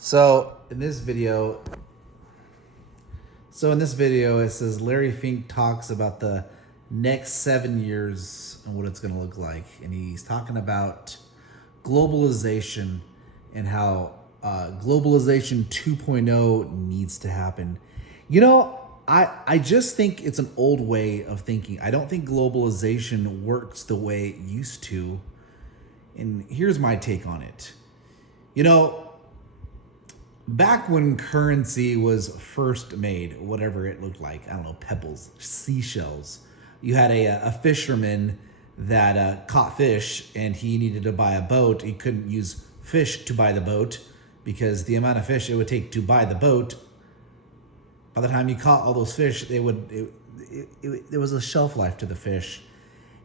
So in this video, it says Larry Fink talks about the next 7 years and what it's going to look like, and he's talking about globalization and how globalization 2.0 needs to happen. You know, I just think it's an old way of thinking. I don't think globalization works the way it used to. And here's my take on it. You know, back when currency was first made, whatever it looked like, I don't know, pebbles, seashells, you had a fisherman that caught fish and he needed to buy a boat. He couldn't use fish to buy the boat because the amount of fish it would take to buy the boat, by the time you caught all those fish, there was a shelf life to the fish.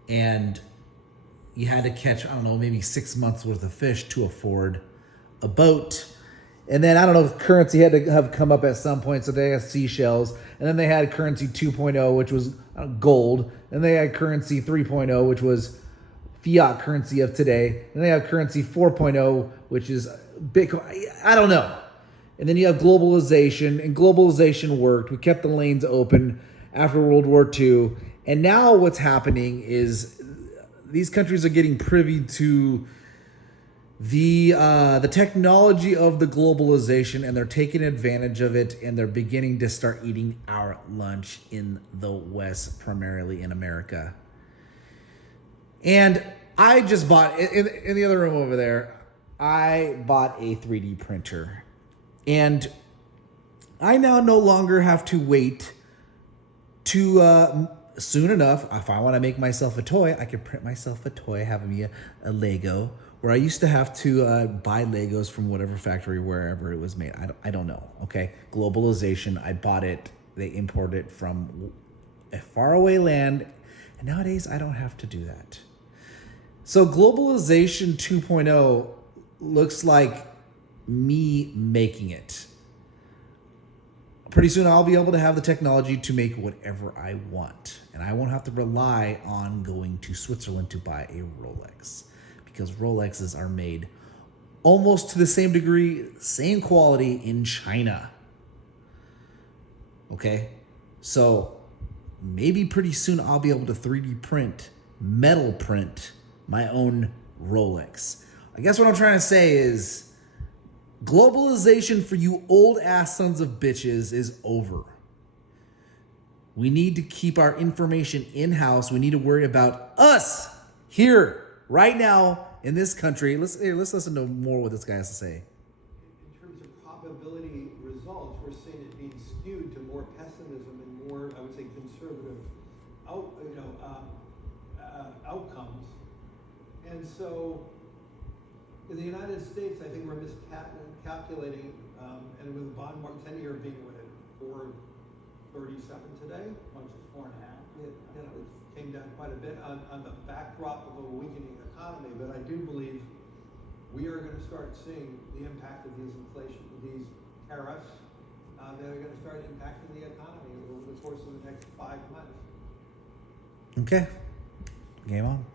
And you had to catch, I don't know, maybe 6 months worth of fish to afford a boat. And then I don't know if currency had to have come up at some point, so they had seashells. And then they had currency 2.0, which was gold. And they had currency 3.0, which was fiat currency of today. And they have currency 4.0, which is Bitcoin. I don't know. And then you have globalization, and globalization worked. We kept the lanes open after World War II. And now what's happening is these countries are getting privy to the technology of the globalization, and they're taking advantage of it, and they're beginning to start eating our lunch in the West, primarily in America. And I just bought, in the other room over there, I bought a 3D printer. And I now no longer have to wait to soon enough, if I want to make myself a toy, I can print myself a toy, have me a Lego, where I used to have to buy Legos from whatever factory, wherever it was made. I don't know, okay? Globalization, I bought it. They imported it from a faraway land, and nowadays I don't have to do that. So globalization 2.0 looks like me making it. Pretty soon I'll be able to have the technology to make whatever I want. And I won't have to rely on going to Switzerland to buy a Rolex, because Rolexes are made almost to the same degree, same quality in China. Okay? So maybe pretty soon I'll be able to 3D print, metal print my own Rolex. I guess what I'm trying to say is globalization for you old ass sons of bitches is over. We need to keep our information in-house. We need to worry about us here, right now, in this country. Let's listen to more what this guy has to say. In terms of probability results, we're seeing it being skewed to more pessimism and more, I would say, conservative outcomes. And so in the United States, I think we're miscalculating, and with the bond market 10-year being at 4.37 today, much as 4.5. It came down quite a bit on the backdrop of a weakening economy. But I do believe we are going to start seeing the impact of these these tariffs that are going to start impacting the economy over the course of the next 5 months. Okay, game on.